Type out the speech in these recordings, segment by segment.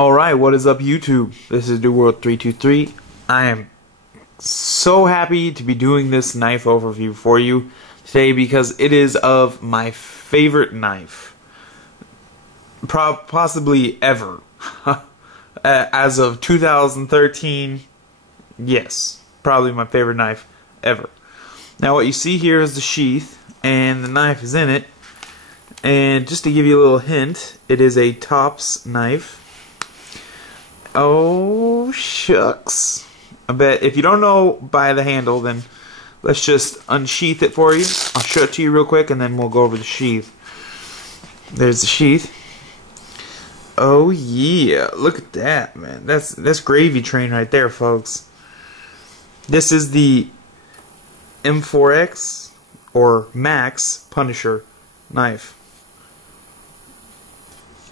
Alright, what is up YouTube? This is NewWorld323. I am so happy to be doing this knife overview for you today because it is of my favorite knife. Possibly ever. As of 2013, yes, probably my favorite knife ever. Now what you see here is the sheath and the knife is in it. And just to give you a little hint, it is a Tops knife. Oh, shucks. I bet if you don't know by the handle, then let's just unsheath it for you. I'll show it to you real quick and then we'll go over the sheath. There's the sheath. Oh yeah, look at that, man. That's gravy train right there, folks. This is the M4X or Max Punisher knife.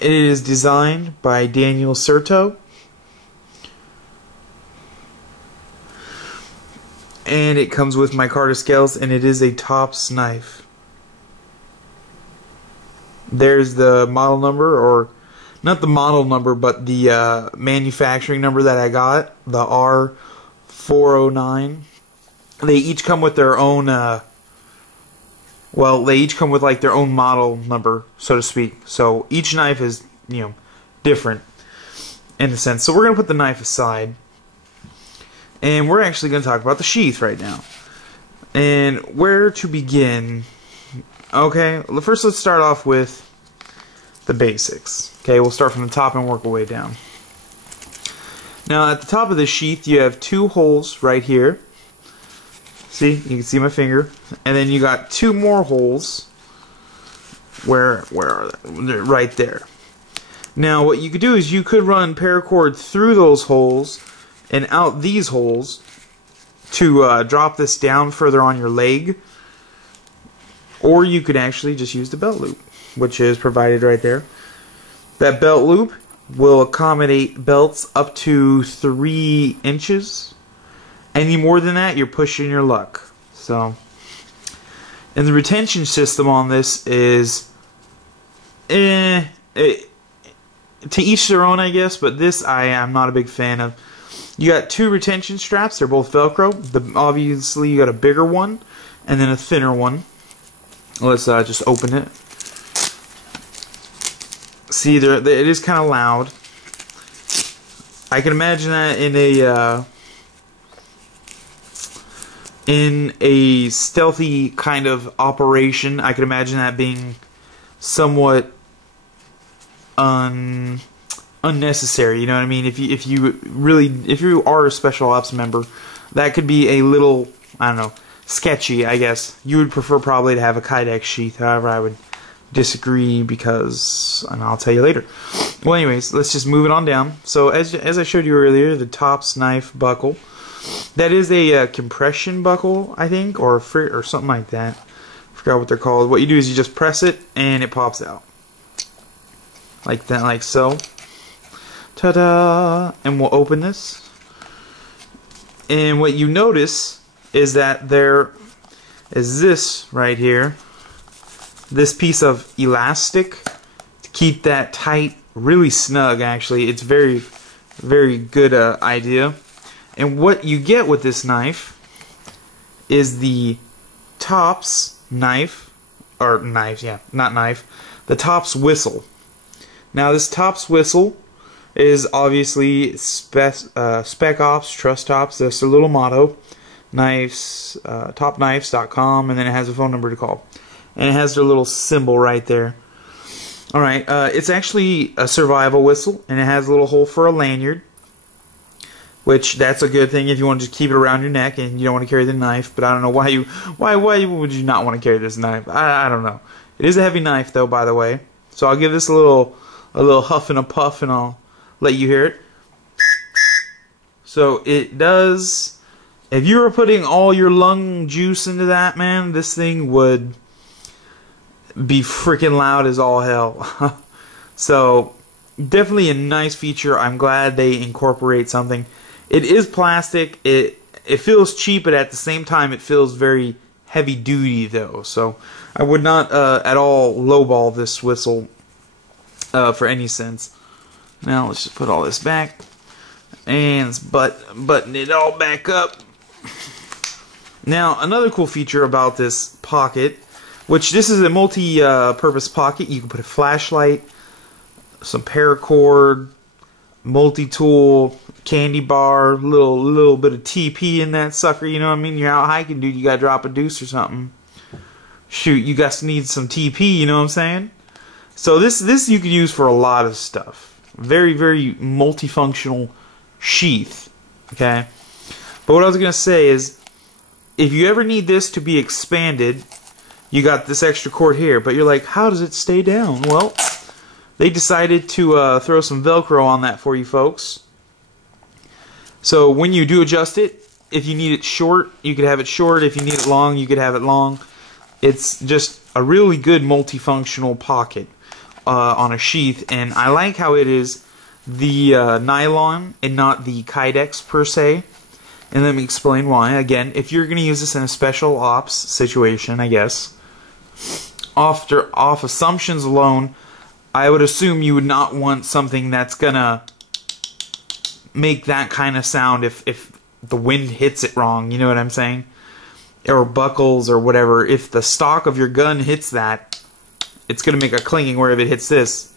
It is designed by Daniel Serto. And it comes with micarta scales, and it is a Tops knife. There's the model number, or not the model number, but the manufacturing number that I got, the R409. They each come with their own, well, they each come with like their own model number, so to speak. So each knife is, different in a sense. So we're going to put the knife aside. And we're actually going to talk about the sheath right now. And where to begin? Okay, first let's start off with the basics. Okay, we'll start from the top and work our way down. Now at the top of the sheath you have two holes right here. See, you can see my finger. And then you got two more holes. Where are they? They're right there. Now what you could do is you could run paracord through those holes and out these holes to drop this down further on your leg, or you could actually just use the belt loop, which is provided right there. That belt loop will accommodate belts up to 3 inches. Any more than that, you're pushing your luck. So, and the retention system on this is to each their own, I guess, but this I'm not a big fan of. You got two retention straps. They're both Velcro. Obviously, you got a bigger one and then a thinner one. Let's just open it. See, it is kind of loud. I can imagine that in a stealthy kind of operation. I can imagine that being somewhat unnecessary, you know what I mean? If you are a special ops member, that could be a little, I don't know, sketchy, I guess. You would prefer probably to have a Kydex sheath. However, I would disagree because, and I'll tell you later. Well, anyways, let's just move it on down. So as I showed you earlier, the Tops knife buckle, that is a compression buckle, I think, or something like that. I forgot what they're called. What you do is you just press it and it pops out like that, like so. Ta-da! And we'll open this. And what you notice is that there is this right here. This piece of elastic to keep that tight, really snug actually. It's very, very good idea. And what you get with this knife is the Tops knife, or knives, yeah, not knife, the Tops whistle. Now this Tops whistle is obviously Spec Ops, Trust Tops. That's their little motto. Knives, topknives.com, and then it has a phone number to call. And it has their little symbol right there. Alright, it's actually a survival whistle, and it has a little hole for a lanyard, which that's a good thing if you want to just keep it around your neck and you don't want to carry the knife. But I don't know why would you not want to carry this knife? I don't know. It is a heavy knife though, by the way. So I'll give this a little huff and a puff, and I'll let you hear it. So it does. If you were putting all your lung juice into that, man, this thing would be freaking loud as all hell. So definitely a nice feature. I'm glad they incorporate something. It is plastic. It feels cheap, but at the same time it feels very heavy duty though. So I would not at all lowball this whistle for any sense. Now let's just put all this back. And let's button it all back up. Now, another cool feature about this pocket, which this is a multi-purpose pocket. You can put a flashlight, some paracord, multi-tool, candy bar, little bit of TP in that sucker. You know what I mean? You're out hiking, dude. You gotta drop a deuce or something. Shoot, you guys need some TP. You know what I'm saying? So this you could use for a lot of stuff. Very, very multifunctional sheath. Okay. But what I was gonna say is, if you ever need this to be expanded, you got this extra cord here, but you're like, how does it stay down? Well, they decided to throw some Velcro on that for you folks. So when you do adjust it, if you need it short, you could have it short. If you need it long, you could have it long. It's just a really good multifunctional pocket on a sheath, and I like how it is the nylon and not the Kydex per se. And let me explain why. Again, if you're going to use this in a special ops situation, I guess, off assumptions alone, I would assume you would not want something that's going to make that kind of sound if the wind hits it wrong, you know what I'm saying? Or buckles or whatever. If the stock of your gun hits that, it's going to make a clinging, where if it hits this,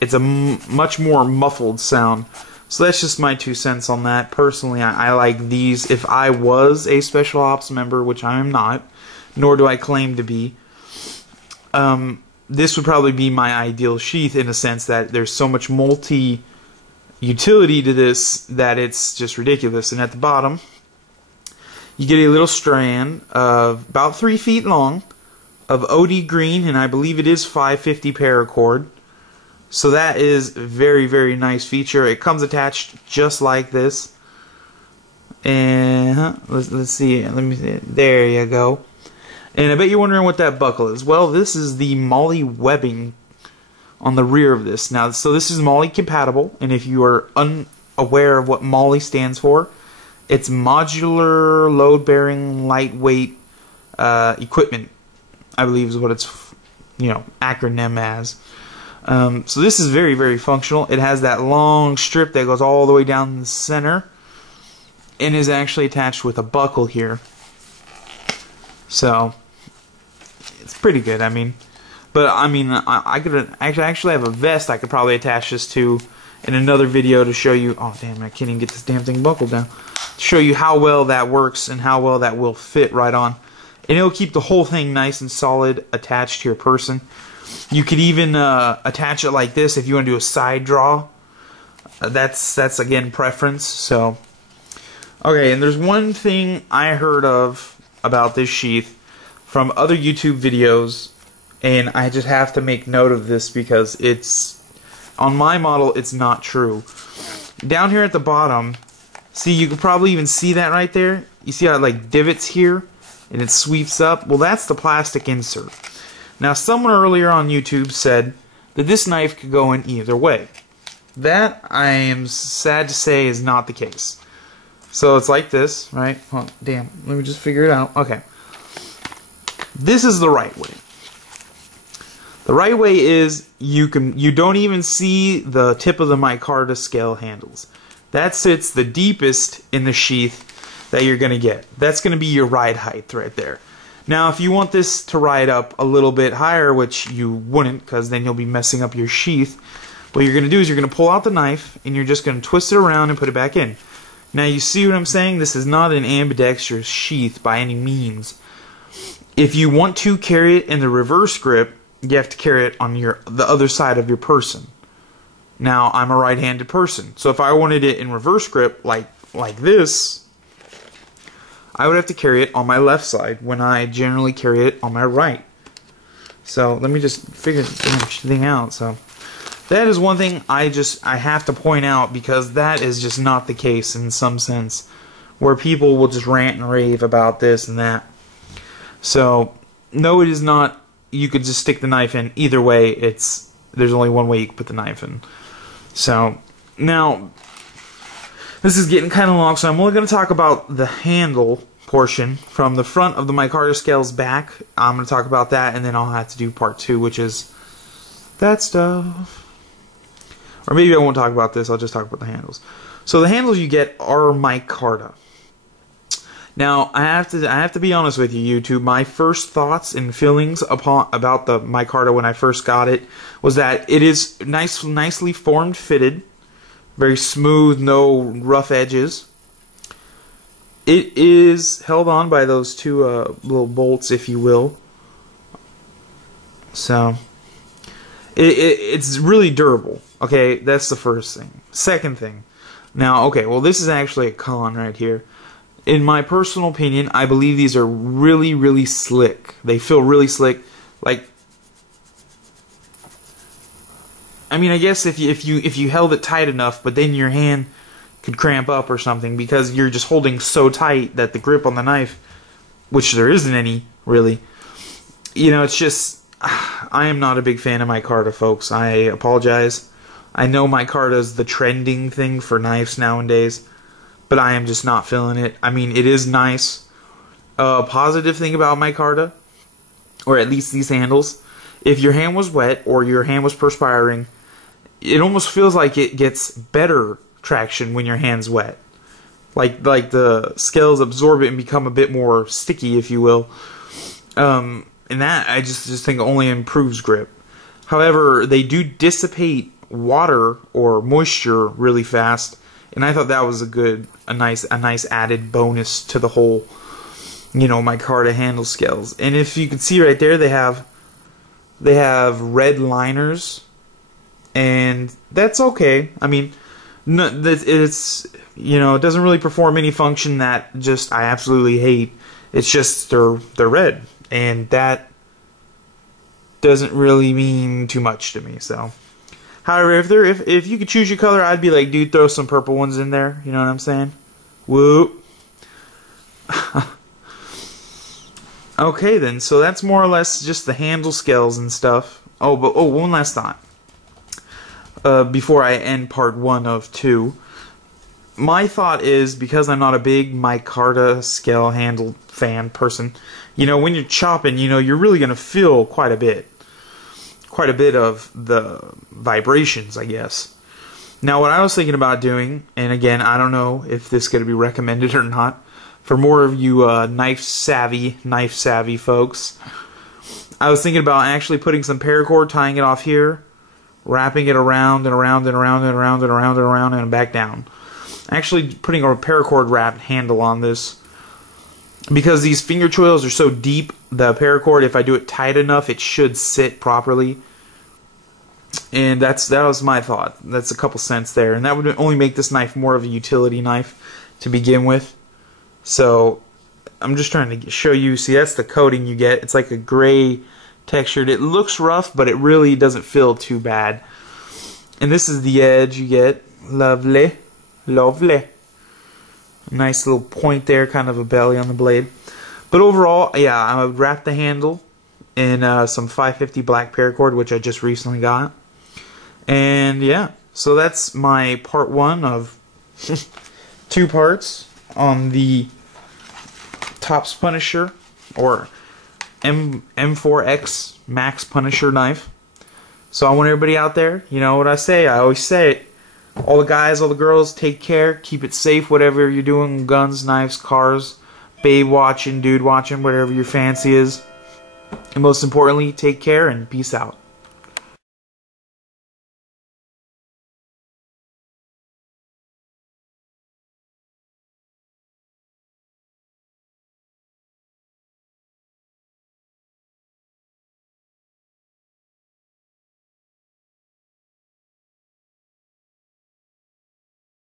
it's a much more muffled sound. So that's just my 2 cents on that. Personally, I like these. If I was a special ops member, which I am not, nor do I claim to be, this would probably be my ideal sheath, in a sense that there's so much multi-utility to this that it's just ridiculous. And at the bottom, you get a little strand of about 3 feet long of OD green, and I believe it is 550 paracord. So that is a very, very nice feature. It comes attached just like this. And let's see. Let me see. There you go. And I bet you're wondering what that buckle is. Well, this is the MOLLE webbing on the rear of this. Now, so this is MOLLE compatible, and if you are unaware of what MOLLE stands for, it's modular load-bearing lightweight equipment, I believe is what it's acronym as. So this is very, very functional. It has that long strip that goes all the way down the center and is actually attached with a buckle here. So it's pretty good. I mean, but I mean, I could actually have a vest I could probably attach this to in another video to show you. Oh damn! I can't even get this damn thing buckled down. To show you how well that works and how well that will fit right on, and it'll keep the whole thing nice and solid attached to your person. You could even attach it like this if you want to do a side draw. That's again preference. So okay, and there's one thing I heard of about this sheath from other YouTube videos, and I just have to make note of this because it's on my model. It's not true. Down here at the bottom, see, you can probably even see that right there. You see how it like divots here and it sweeps up? Well, that's the plastic insert. Now, someone earlier on YouTube said that this knife could go in either way. That, I am sad to say, is not the case. So it's like this, right? Oh, damn, let me just figure it out. Okay. This is the right way. The right way is you don't even see the tip of the micarta scale handles. That sits the deepest in the sheath that you're going to get. That's going to be your ride height right there. Now, if you want this to ride up a little bit higher, which you wouldn't, because then you'll be messing up your sheath, what you're going to do is you're going to pull out the knife, and you're just going to twist it around and put it back in. Now, you see what I'm saying? This is not an ambidextrous sheath by any means. If you want to carry it in the reverse grip, you have to carry it on the other side of your person. Now, I'm a right-handed person, so if I wanted it in reverse grip, like this, I would have to carry it on my left side when I generally carry it on my right. So let me just figure this thing out. So that is one thing I have to point out, because that is just not the case in some sense, where people will just rant and rave about this and that. So no, it is not. You could just stick the knife in either way. There's only one way you can put the knife in. So now, this is getting kind of long, so I'm only going to talk about the handle portion from the front of the micarta scales back. I'm going to talk about that, and then I'll have to do part 2, which is that stuff. Or maybe I won't talk about this, I'll just talk about the handles. So the handles you get are micarta. Now, I have to be honest with you, YouTube. My first thoughts and feelings about the micarta when I first got it was that it is nicely formed fitted, very smooth, no rough edges. It is held on by those two little bolts, if you will. So, it's really durable. Okay, that's the first thing. Second thing. Now, okay, well, this is actually a con right here. In my personal opinion, I believe these are really, really slick. They feel really slick. Like, I mean, I guess if you held it tight enough, but then your hand could cramp up or something because you're just holding so tight that the grip on the knife, which there isn't any really, you know, it's just, I am not a big fan of micarta, folks. I apologize. I know micarta is the trending thing for knives nowadays, but I am just not feeling it. I mean, it is nice. Positive thing about micarta, or at least these handles, if your hand was wet or your hand was perspiring, it almost feels like it gets better traction when your hand's wet. Like the scales absorb it and become a bit more sticky, if you will. And that, I just think, only improves grip. However, they do dissipate water or moisture really fast, and I thought that was a nice added bonus to the whole, you know, micarta handle scales. And if you can see right there, they have red liners, and that's okay. I mean, no, it's, you know, it doesn't really perform any function that just I absolutely hate. It's just they're red, and that doesn't really mean too much to me. So, however, if you could choose your color, I'd be like, dude, throw some purple ones in there. You know what I'm saying? Whoop. Okay, then. So that's more or less just the handle scales and stuff. Oh, but one last thought. Before I end part 1 of 2. My thought is, because I'm not a big micarta scale handle fan person, you know, when you're chopping, you know, you're really going to feel quite a bit of the vibrations, I guess. Now, what I was thinking about doing, and again, I don't know if this is going to be recommended or not, for more of you knife savvy folks, I was thinking about actually putting some paracord, tying it off here, wrapping it around and around and around and around and around and around and back down. Actually putting a paracord wrapped handle on this, because these finger choils are so deep, the paracord, if I do it tight enough, it should sit properly. And that was my thought. That's a couple cents there, and that would only make this knife more of a utility knife to begin with. So I'm just trying to show you. See, that's the coating you get. It's like a gray textured. It looks rough, but it really doesn't feel too bad. And this is the edge you get. Lovely. Lovely. Nice little point there, kind of a belly on the blade. But overall, yeah, I would wrap the handle in some 550 black paracord, which I just recently got. And yeah, so that's my part 1 of 2 parts on the Tops Punisher, or M4X Max Punisher knife. So I want everybody out there, you know what I say, I always say it. All the guys, all the girls, take care, keep it safe, whatever you're doing, guns, knives, cars, babe watching, dude watching, whatever your fancy is. And most importantly, take care and peace out.